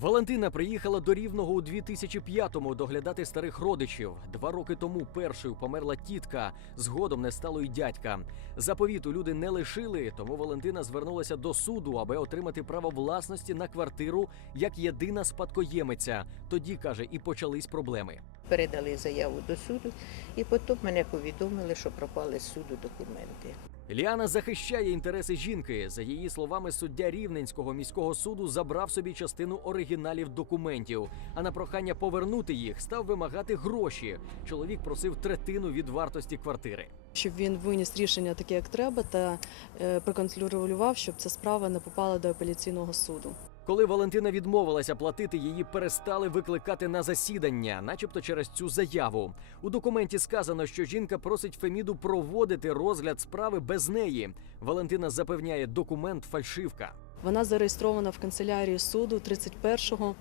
Валентина приїхала до Рівного у 2005-му доглядати старих родичів. Два роки тому першою померла тітка, згодом не стало й дядька. Заповіту люди не лишили, тому Валентина звернулася до суду, аби отримати право власності на квартиру як єдина спадкоємиця. Тоді каже, і почались проблеми. Передали заяву до суду, і потім мене повідомили, що пропали з суду документи. Ліана захищає інтереси жінки. За її словами, суддя Рівненського міського суду забрав собі частину оригіналів документів. А на прохання повернути їх став вимагати гроші. Чоловік просив третину від вартості квартири. щоб він виніс рішення таке, як треба, та е, проконтролював, щоб ця справа не попала до апеляційного суду. Коли Валентина відмовилася платити, її перестали викликати на засідання, начебто через цю заяву. У документі сказано, що жінка просить Феміду проводити розгляд справи без неї. Валентина запевняє, документ фальшивка. Вона зареєстрована в канцелярії суду 31 е,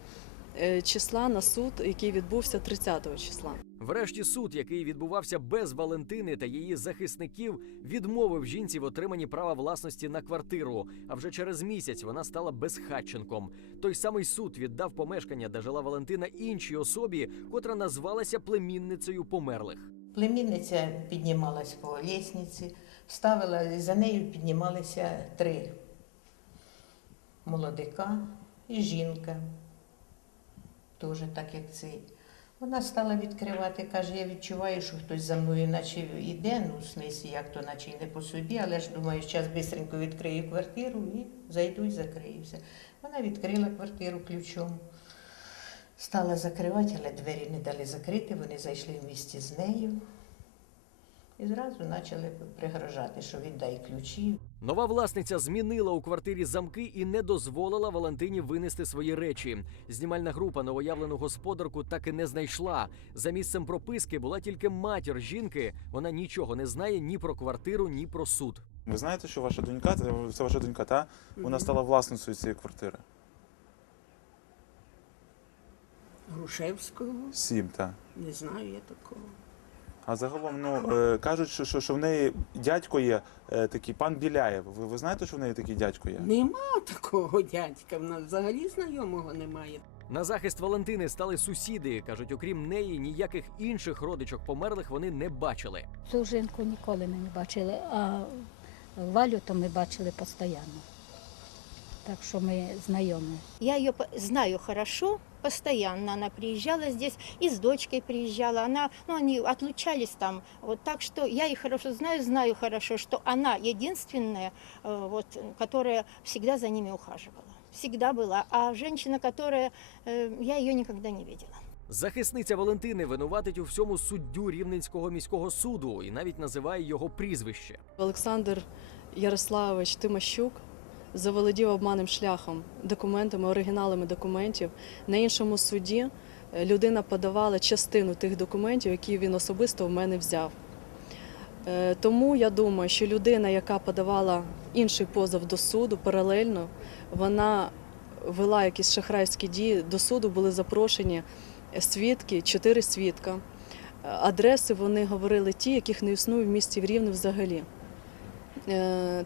числа на суд, який відбувся 30 числа. Врешті суд, який відбувався без Валентини та її захисників, відмовив жінці в отриманні права власності на квартиру. А вже через місяць вона стала безхатченком. Той самий суд віддав помешкання, де жила Валентина, іншій особі, котра назвалася племінницею померлих. Племінниця піднімалась по лісниці, ставила, і за нею піднімалися три молодика і жінка, теж так як цей. Вона стала відкривати, каже, я відчуваю, що хтось за мною наче йде, ну, в смислі, як то наче й не по собі, але ж думаю, зараз швидко відкрию квартиру і зайду і закриюся. Вона відкрила квартиру ключом. Стала закривати, але двері не дали закрити, вони зайшли в місті з нею. І зразу почали пригрожати, що віддай ключі. Нова власниця змінила у квартирі замки і не дозволила Валентині винести свої речі. Знімальна група новоявлену господарку так і не знайшла. За місцем прописки була тільки матір жінки. Вона нічого не знає ні про квартиру, ні про суд. Ви знаєте, що ваша донька, це, ваша донька, та? Вона стала власницею цієї квартири. Грушевського, Сім, та. не знаю я такого. А загалом, ну е, кажуть, що, що, що в неї дядько є е, такий пан Біляєв. Ви, ви знаєте, що в неї такий дядько є? Нема такого дядька, в нас взагалі знайомого немає. На захист Валентини стали сусіди. кажуть, окрім неї, ніяких інших родичок померлих вони не бачили. Цю жінку ніколи ми не бачили, а Валю то ми бачили постійно. Так що ми знайомі. Я ее по- знаю хорошо, постоянно она приезжала здесь, и с дочкой приезжала. Она, ну, они отлучались там, вот так что я их хорошо знаю, знаю хорошо, что она единственная, э, вот, которая всегда за ними ухаживала. Всегда была. А женщина, которая, э, я ее никогда не видела. Захисниця Валентини винуватить у всьому суддю Рівненського міського суду і навіть називає його прізвище. Олександр Ярославович Тимощук заволодів обманним шляхом документами, оригіналами документів. На іншому суді е, людина подавала частину тих документів, які він особисто в мене взяв. Е, Тому я думаю, що людина, яка подавала інший позов до суду паралельно, вона вела якісь шахрайські дії. До суду були запрошені свідки, чотири свідка. Е, Адреси вони говорили ті, яких не існує в місті Рівне взагалі.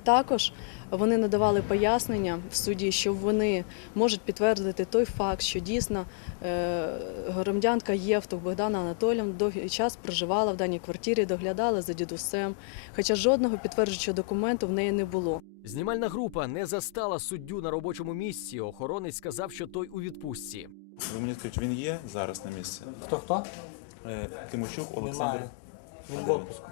Також вони надавали пояснення в суді, що вони можуть підтвердити той факт, що дійсно е, громадянка Євтух Богдана Анатоліївна довгий час проживала в даній квартирі, доглядала за дідусем, хоча жодного підтверджуючого документу в неї не було. Знімальна група не застала суддю на робочому місці. Охоронець сказав, що той у відпустці. Ви мені скажіть, він є зараз на місці? Хто хто? Е, Тимощук Олександр. Немає. Він в отпуску.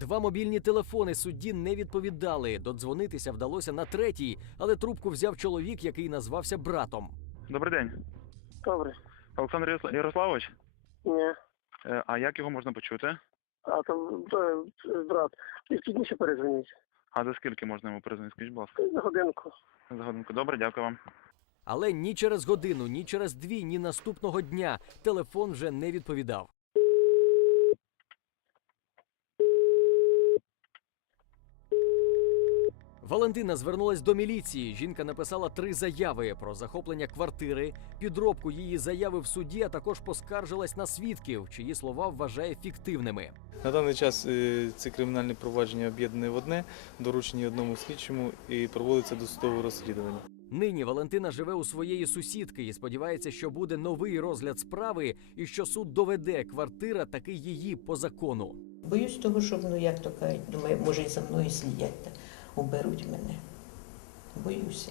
Два мобільні телефони судді не відповідали. Додзвонитися вдалося на третій, але трубку взяв чоловік, який назвався братом. Добрий день. Добре. Олександр Ярослав- Ярославович. Ні. Е, а як його можна почути? А там е, брат. І пізніше перезвоніть. А за скільки можна йому перезвонити? Скажіть, будь ласка. За годинку. За годинку. Добре, дякую вам. Але ні через годину, ні через дві, ні наступного дня телефон вже не відповідав. Валентина звернулась до міліції. Жінка написала три заяви про захоплення квартири, підробку її заяви в суді, а також поскаржилась на свідків, чиї слова вважає фіктивними. На даний час е, ці кримінальні провадження об'єднані в одне, доручені одному слідчому і проводиться досудове розслідування. Нині Валентина живе у своєї сусідки і сподівається, що буде новий розгляд справи, і що суд доведе квартира таки її по закону. Боюсь того, що, ну як то кажуть, думаю, може і за мною слідять, уберуть мене. Боюся.